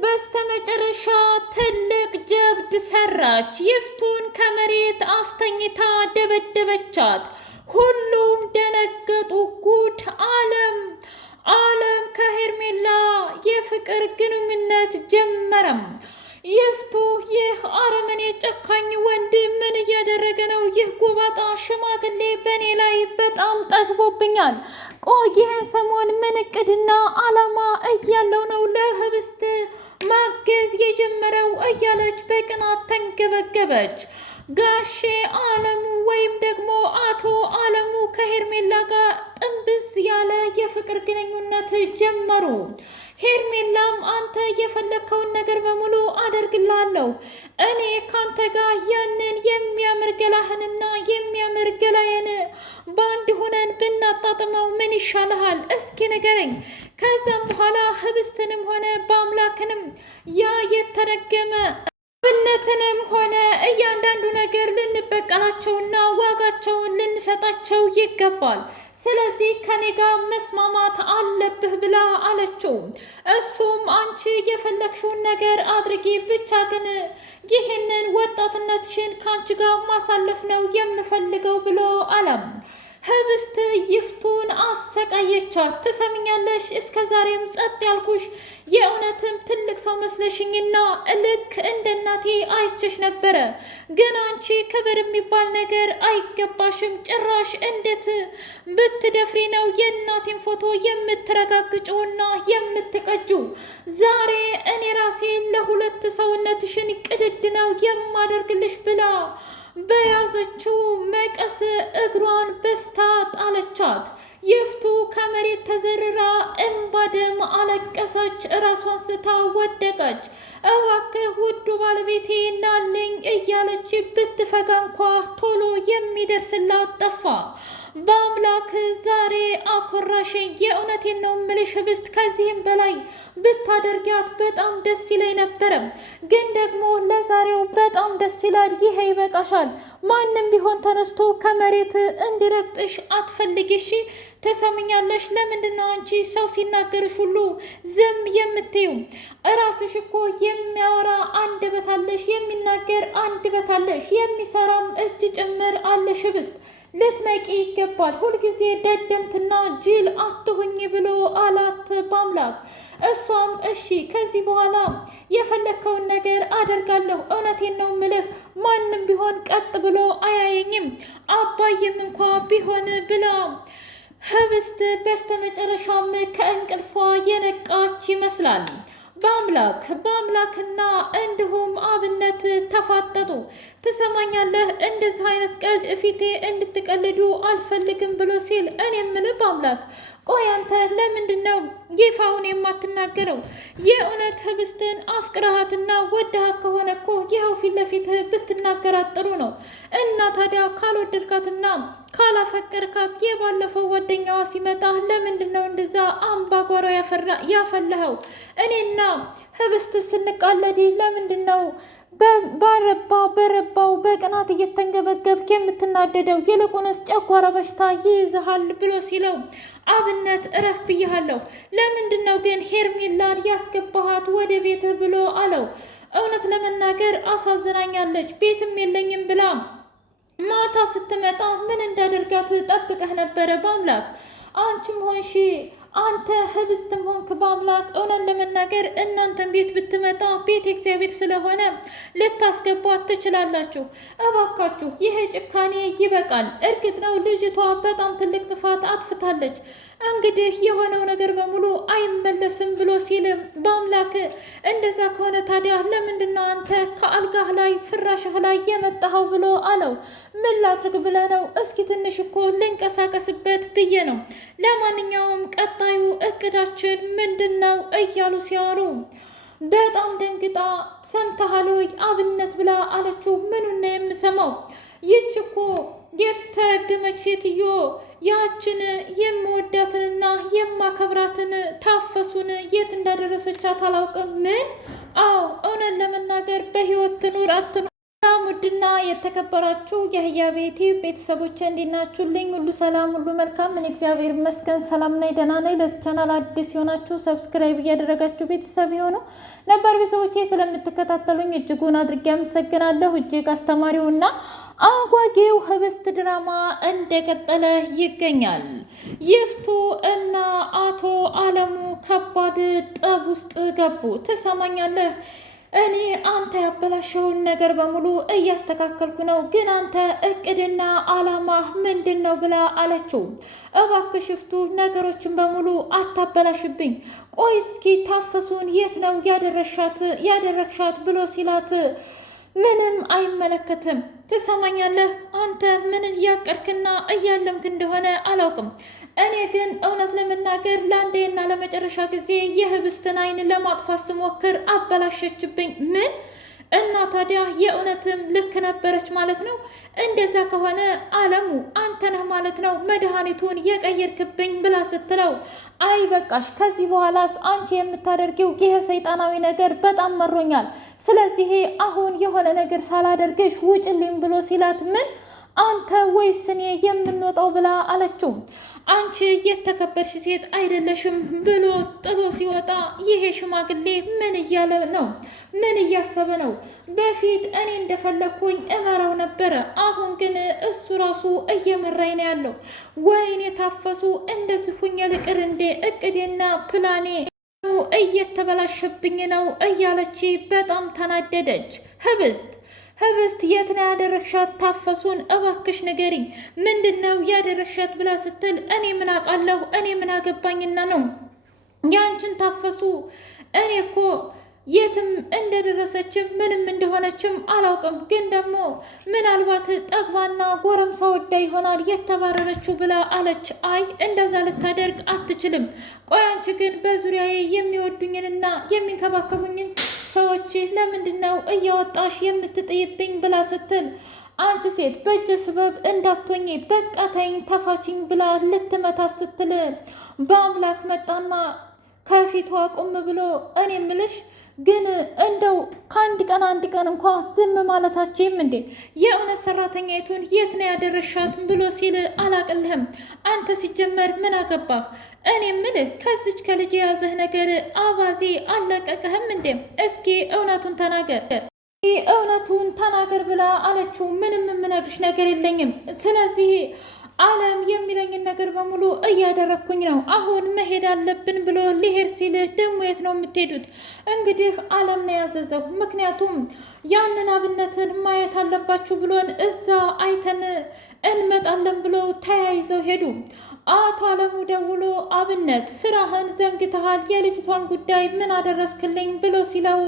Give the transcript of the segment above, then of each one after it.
በስተመጨረሻ ትልቅ ጀብድ ሰራች። ይፍቱን ከመሬት አስተኝታ ደበደበቻት። ሁሉም ደነገጡ። ጉድ! አለም ከሄርሜላ የፍቅር ግንኙነት ጀመረም። ይፍቱ ይህ አረመኔ ጨካኝ ወንድ ምን እያደረገ ነው? ይህ ጎባጣ ሽማግሌ በእኔ ላይ በጣም ጠግቦብኛል። ቆይ ይህን ሰሞን ምን እቅድና አላማ እያለው ነው ለህብስት ማገዝ የጀመረው? እያለች በቅናት ተንገበገበች። ጋሼ አለሙ ወይም ደግሞ አቶ አለሙ ከሄርሜላ ጋር ጥንብዝ ያለ የፍቅር ግንኙነት ጀመሩ። ሄርሜላም አንተ የፈለግከውን ነገር በሙሉ አደርግልሃለሁ፣ እኔ ካንተ ጋር ያንን የሚያምር ገላህንና የሚያምር ገላዬን በአንድ ሆነን ብናጣጥመው ምን ይሻልሃል? እስኪ ንገረኝ። ከዛም በኋላ ህብስትንም ሆነ በአምላክንም ያ የተረገመ ብነትንም ሆነ እያንዳንዱ ነገር ልንበቀላቸውና ዋጋቸውን ልንሰጣቸው ይገባል። ስለዚህ ከኔ ጋር መስማማት አለብህ ብላ አለችው። እሱም አንቺ የፈለግሽውን ነገር አድርጊ፣ ብቻ ግን ይህንን ወጣትነትሽን ከአንቺ ጋር ማሳለፍ ነው የምፈልገው ብሎ አለም። ህብስት ይፍቱን አሰቃየቻት። ትሰምኛለሽ? እስከ ዛሬም ጸጥ ያልኩሽ የእውነትም ትልቅ ሰው መስለሽኝና ልክ እንደ እናቴ አይቸሽ ነበረ። ግን አንቺ ክብር የሚባል ነገር አይገባሽም። ጭራሽ እንዴት ብትደፍሪ ነው የእናቴን ፎቶ የምትረጋግጭውና የምትቀጁ? ዛሬ እኔ ራሴ ለሁለት ሰውነትሽን ቅድድ ነው የማደርግልሽ ብላ በያዘችው መቀስ እግሯን በስታ ጣለቻት። ይፍቱ ከመሬት ተዘርራ እንባ ደም አለቀሰች። እራሷን ስታ ወደቀች። እባክህ ውዱ ባለቤቴ ናልኝ እያለች ብትፈጋ እንኳ ቶሎ የሚደርስላት ጠፋ። በአምላክ ዛሬ አኮራሽኝ። የእውነቴን ነው ምልሽ ህብስት፣ ከዚህም በላይ ብታደርጊያት በጣም ደስ ይለኝ ነበረ። ግን ደግሞ ለዛሬው በጣም ደስ ይላል። ይሄ ይበቃሻል። ማንም ቢሆን ተነስቶ ከመሬት እንዲረግጥሽ አትፈልጊሽ። ትሰምኛለሽ? ለምንድነው አንቺ ሰው ሲናገርሽ ሁሉ ዝም የምትይው? እራስሽ እኮ የሚያወራ አንደበት አለሽ፣ የሚናገር አንደበት አለሽ፣ የሚሰራም እጅ ጭምር አለሽ። ህብስት ልትነቂ ይገባል። ሁልጊዜ ደደምትና ጅል አትሁኝ ብሎ አላት በአምላክ። እሷም እሺ ከዚህ በኋላ የፈለግከውን ነገር አደርጋለሁ። እውነቴን ነው ምልህ፣ ማንም ቢሆን ቀጥ ብሎ አያየኝም፣ አባዬም እንኳ ቢሆን ብላ ህብስት በስተመጨረሻም ከእንቅልፏ የነቃች ይመስላል። በአምላክና እንዲሁም አብነት ተፋጠጡ። ትሰማኛለህ? እንደዚህ አይነት ቀልድ እፊቴ እንድትቀልዱ አልፈልግም ብሎ ሲል እኔ የምልህ በአምላክ፣ ቆይ አንተ ለምንድን ነው ይፋውን የማትናገረው? የእውነት ህብስትን አፍቅረሃትና ወደሃት ከሆነ እኮ ይኸው ፊት ለፊትህ ብትናገራት ጥሩ ነው። እና ታዲያ ካልወደድካትና ካላፈቀርካት የባለፈው ጓደኛዋ ሲመጣ ለምንድን ነው እንደዛ አምባጓሮ ያፈላኸው? እኔና ህብስት ስንቃለድ ለምንድን ነው በረባው በቅናት እየተንገበገብክ የምትናደደው? ይልቁንስ ጨጓራ በሽታ ይይዝሃል ብሎ ሲለው አብነት እረፍ ብያለሁ። ለምንድን ነው ግን ሄርሜላን ያስገባሃት ወደ ቤትህ ብሎ አለው። እውነት ለመናገር አሳዝናኛለች። ቤትም የለኝም ብላ ማታ ስትመጣ ምን እንዳደርጋት ጠብቀህ ነበረ? በአምላክ አንቺም ሆንሽ አንተ ህብስትም ሆንክ በአምላክ እውነት ለመናገር እናንተን ቤት ብትመጣ ቤት እግዚአብሔር ስለሆነ ልታስገቧት ትችላላችሁ። እባካችሁ ይሄ ጭካኔ ይበቃል። እርግጥ ነው ልጅቷ በጣም ትልቅ ጥፋት አጥፍታለች። እንግዲህ የሆነው ነገር በሙሉ አይመለስም ብሎ ሲልም በአምላክ እንደዛ ከሆነ ታዲያ ለምንድነው አንተ ከአልጋህ ላይ ፍራሽህ ላይ የመጣኸው ብሎ አለው። ምን ላድርግ ብለህ ነው? እስኪ ትንሽ እኮ ልንቀሳቀስበት ብዬ ነው። ለማንኛውም ቀጣዩ እቅዳችን ምንድን ነው እያሉ ሲያወሩ በጣም ደንግጣ ሰምተሃል ወይ አብነት ብላ አለችው። ምኑን ነው የምሰማው? ይች እኮ የተረገመች ሴትዮ ያችን የምወዳትንና የማከብራትን ታፈሱን የት እንዳደረሰቻት አላውቅም። ምን? አዎ እውነት ለመናገር በህይወት ትኑር አትኑር ውድና የተከበራችሁ የህያ ቤቴ ቤተሰቦች እንዴት ናችሁልኝ? ሁሉ ሰላም፣ ሁሉ መልካም። ምን እግዚአብሔር ይመስገን ሰላም ነኝ፣ ደህና ነኝ። ለዚህ ቻናል አዲስ የሆናችሁ ሰብስክራይብ እያደረጋችሁ ቤተሰብ የሆኑ ነባር ቤተሰቦቼ ስለምትከታተሉኝ እጅጉን አድርጌ አመሰግናለሁ። እጅግ አስተማሪውና አጓጌው ህብስት ድራማ እንደቀጠለ ይገኛል። ይፍቱ እና አቶ አለሙ ከባድ ጠብ ውስጥ ገቡ። ትሰማኛለህ? እኔ አንተ ያበላሸውን ነገር በሙሉ እያስተካከልኩ ነው፣ ግን አንተ እቅድና አላማ ምንድን ነው ብላ አለችው። እባክሽ ይፍቱ ነገሮችን በሙሉ አታበላሽብኝ። ቆይ እስኪ ታፈሱን የት ነው ያደረግሻት ብሎ ሲላት ምንም አይመለከትም። ትሰማኛለህ? አንተ ምን እያቀድክና እያለምክ እንደሆነ አላውቅም። እኔ ግን እውነት ለመናገር ለአንዴና ለመጨረሻ ጊዜ የህብስትን አይን ለማጥፋት ስሞክር አበላሸችብኝ። ምን? እና ታዲያ የእውነትም ልክ ነበረች ማለት ነው? እንደዛ ከሆነ አለሙ አንተ ነህ ማለት ነው መድኃኒቱን የቀየርክብኝ ብላ ስትለው አይ በቃሽ፣ ከዚህ በኋላስ አንቺ የምታደርጊው ይህ ሰይጣናዊ ነገር በጣም መሮኛል። ስለዚህ አሁን የሆነ ነገር ሳላደርግሽ ውጭልኝ ብሎ ሲላት ምን አንተ ወይስ እኔ የምንወጣው ብላ አለችው። አንቺ የተከበርሽ ሴት አይደለሽም ብሎ ጥሎ ሲወጣ ይሄ ሽማግሌ ምን እያለ ነው? ምን እያሰበ ነው? በፊት እኔ እንደፈለግኩኝ እመራው ነበረ፣ አሁን ግን እሱ ራሱ እየመራኝ ነው ያለው። ወይኔ ታፈሱ እንደዚህ ሁኜ ልቅር እንዴ? እቅዴና ፕላኔ እየተበላሸብኝ ነው እያለች በጣም ተናደደች። ህብስት የት ነው ያደረግሻት? ታፈሱን እባክሽ ንገሪኝ፣ ምንድን ነው ያደረግሻት ብላ ስትል እኔ ምን አውቃለሁ፣ እኔ ምን አገባኝና ነው ያንቺን ታፈሱ። እኔ እኮ የትም እንደደረሰችም ምንም እንደሆነችም አላውቅም፣ ግን ደግሞ ምናልባት ጠግባና ጎረምሳ ወዳ ይሆናል የተባረረችው ብላ አለች። አይ እንደዛ ልታደርግ አትችልም። ቆይ አንቺ ግን በዙሪያዬ የሚወዱኝንና የሚንከባከቡኝን ሰዎች ለምንድን ነው እያወጣሽ የምትጥይብኝ ብላ ስትል አንቺ ሴት በእጅ ስበብ እንዳትሆኝ በቃ ተይኝ ተፋችኝ ብላ ልትመታት ስትል በአምላክ መጣና ከፊቷ ቁም ብሎ እኔ ምልሽ ግን እንደው ከአንድ ቀን እንኳ ዝም ማለታችም እንዴ? የእውነት ሰራተኛይቱን የት ነው ያደረሻት ብሎ ሲል አላቅልህም። አንተ ሲጀመር ምን አገባህ? እኔ ምልህ ከዚች ከልጅ የያዘህ ነገር አባዜ አለቀቀህም እንዴ? እስኪ እውነቱን ተናገር፣ እውነቱን ተናገር ብላ አለችው። ምንም የምነግርሽ ነገር የለኝም። ስለዚህ አለም የሚለኝን ነገር በሙሉ እያደረግኩኝ ነው። አሁን መሄድ አለብን ብሎ ሊሄድ ሲል ደግሞ የት ነው የምትሄዱት? እንግዲህ አለም ነው ያዘዘው። ምክንያቱም ያንን አብነትን ማየት አለባችሁ ብሎን እዛ አይተን እንመጣለን ብሎ ተያይዘው ሄዱ። አቶ አለሙ ደውሎ አብነት ስራህን ዘንግተሃል፣ የልጅቷን ጉዳይ ምን አደረስክልኝ ብሎ ሲለው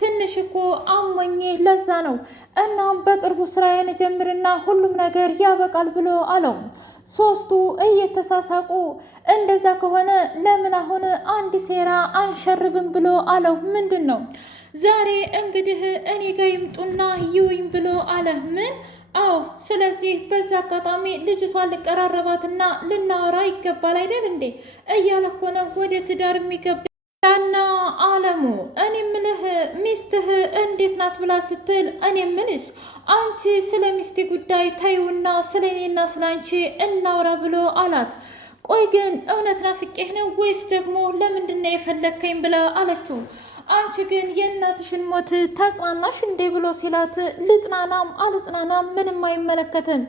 ትንሽ እኮ አሞኜ ለዛ ነው፣ እናም በቅርቡ ስራዬን ጀምርና ሁሉም ነገር ያበቃል ብሎ አለው። ሶስቱ እየተሳሳቁ እንደዛ ከሆነ ለምን አሁን አንድ ሴራ አንሸርብም ብሎ አለው። ምንድን ነው? ዛሬ እንግዲህ እኔ ጋ ይምጡና ይውኝ ብሎ አለ። ምን? አዎ፣ ስለዚህ በዛ አጋጣሚ ልጅቷን ልቀራረባትና ልናወራ ይገባል አይደል እንዴ እያለ እኮ ነው ወደ ትዳር የሚገባ ዳና አለሙ። እኔ ምልህ ሚስትህ እንዴት ናት ብላ ስትል እኔ ምልሽ አንቺ ስለ ሚስቴ ጉዳይ ታዩና ስለ እኔና ስለ አንቺ እናውራ ብሎ አላት። ቆይ ግን እውነት ናፍቄህ ነው ወይስ ደግሞ ለምንድን ነው የፈለግከኝ ብላ አለችው። አንቺ ግን የእናትሽን ሞት ተጽናናሽ እንዴ ብሎ ሲላት ልጽናናም አልጽናናም ምንም አይመለከትም።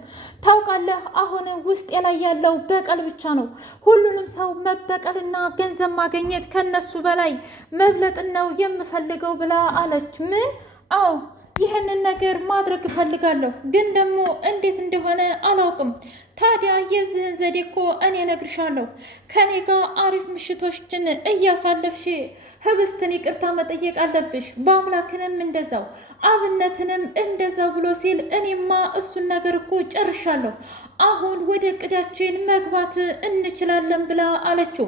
ታውቃለህ አሁን ውስጤ ላይ ያለው በቀል ብቻ ነው። ሁሉንም ሰው መበቀልና ገንዘብ ማግኘት ከነሱ በላይ መብለጥን ነው የምፈልገው ብላ አለች። ምን? አዎ ይህንን ነገር ማድረግ እፈልጋለሁ፣ ግን ደግሞ እንዴት እንደሆነ አላውቅም። ታዲያ የዚህን ዘዴ እኮ እኔ እነግርሻለሁ። ከኔ ጋር አሪፍ ምሽቶችን እያሳለፍሽ ህብስትን ይቅርታ መጠየቅ አለብሽ፣ በአምላክንም እንደዛው፣ አብነትንም እንደዛው ብሎ ሲል እኔማ እሱን ነገር እኮ ጨርሻለሁ፣ አሁን ወደ እቅዳችን መግባት እንችላለን ብላ አለችው።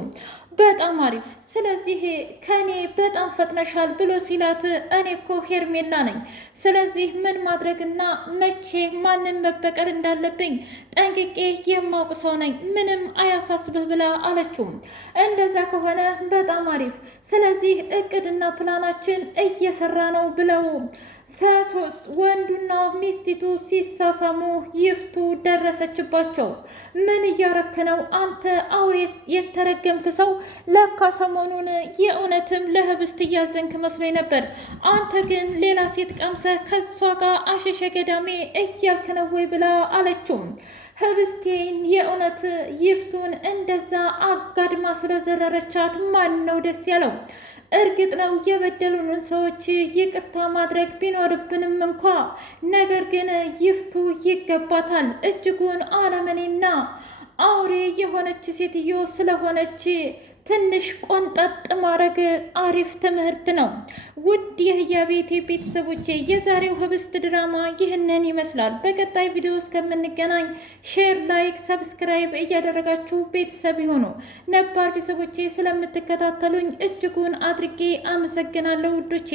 በጣም አሪፍ፣ ስለዚህ ከኔ በጣም ፈጥነሻል ብሎ ሲላት እኔ እኮ ሄርሜላ ነኝ፣ ስለዚህ ምን ማድረግና መቼ ማንን መበቀል እንዳለብኝ ጠንቅቄ የማውቅ ሰው ነኝ፣ ምንም አያሳስብህ ብላ አለችው። እንደዛ ከሆነ በጣም አሪፍ፣ ስለዚህ እቅድና ፕላናችን እየሰራ ነው ብለው ወንዱና ሚስቲቱ ሲሳሳሙ ይፍቱ ደረሰችባቸው። ምን እያረክ ነው አንተ አውሬ የተረገምክ ሰው? ለካ ሰሞኑን የእውነትም ለህብስት እያዘንክ መስሎኝ ነበር። አንተ ግን ሌላ ሴት ቀምሰህ ከሷ ጋር አሸሸ ገዳሜ እያልክ ነው ወይ ብላ አለችው። ህብስቴን የእውነት ይፍቱን እንደዛ አጋድማ ስለዘረረቻት ማን ነው ደስ ያለው? እርግጥ ነው የበደሉንን ሰዎች ይቅርታ ማድረግ ቢኖርብንም እንኳ ነገር ግን ይፍቱ ይገባታል። እጅጉን አረመኔና አውሬ የሆነች ሴትዮ ስለሆነች ትንሽ ቆንጠጥ ማድረግ አሪፍ ትምህርት ነው። ውድ የህያቤቴ ቤተሰቦቼ የዛሬው ህብስት ድራማ ይህንን ይመስላል። በቀጣይ ቪዲዮ እስከምንገናኝ ሼር፣ ላይክ፣ ሰብስክራይብ እያደረጋችሁ ቤተሰብ ይሁኑ። ነባር ቤተሰቦቼ ስለምትከታተሉኝ እጅጉን አድርጌ አመሰግናለሁ ውዶቼ።